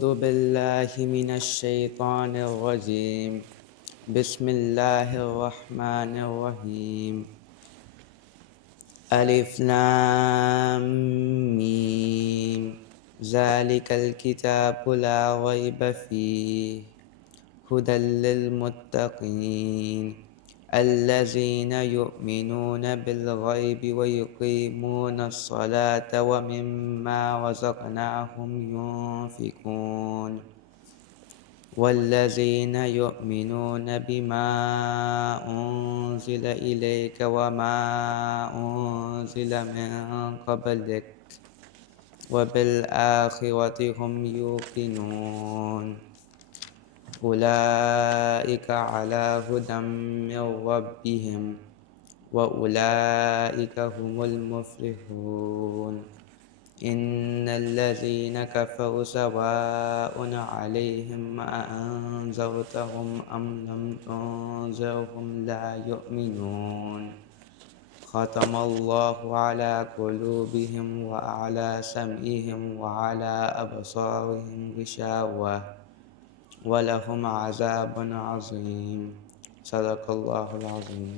أعوذ بالله من الشيطان الرجيم. بسم الله الرحمن الرحيم. ألف لام ميم. ذلك الكتاب لا ريب فيه هدى للمتقين الذين يؤمنون بالغيب ويقيمون الصلاة ومما رزقناهم ينفقون والذين يؤمنون بما أنزل إليك وما أنزل من قبلك وبالآخرة هم يوقنون أولئك على هدى من ربهم وأولئك هم المفلحون. إن الذين كفروا سواء عليهم أأنذرتهم أم لم تنذرهم لا يؤمنون. ختم الله على قلوبهم وعلى سمعهم وعلى أبصارهم غشاوة ولهم عذاب عظيم. صدق الله العظيم.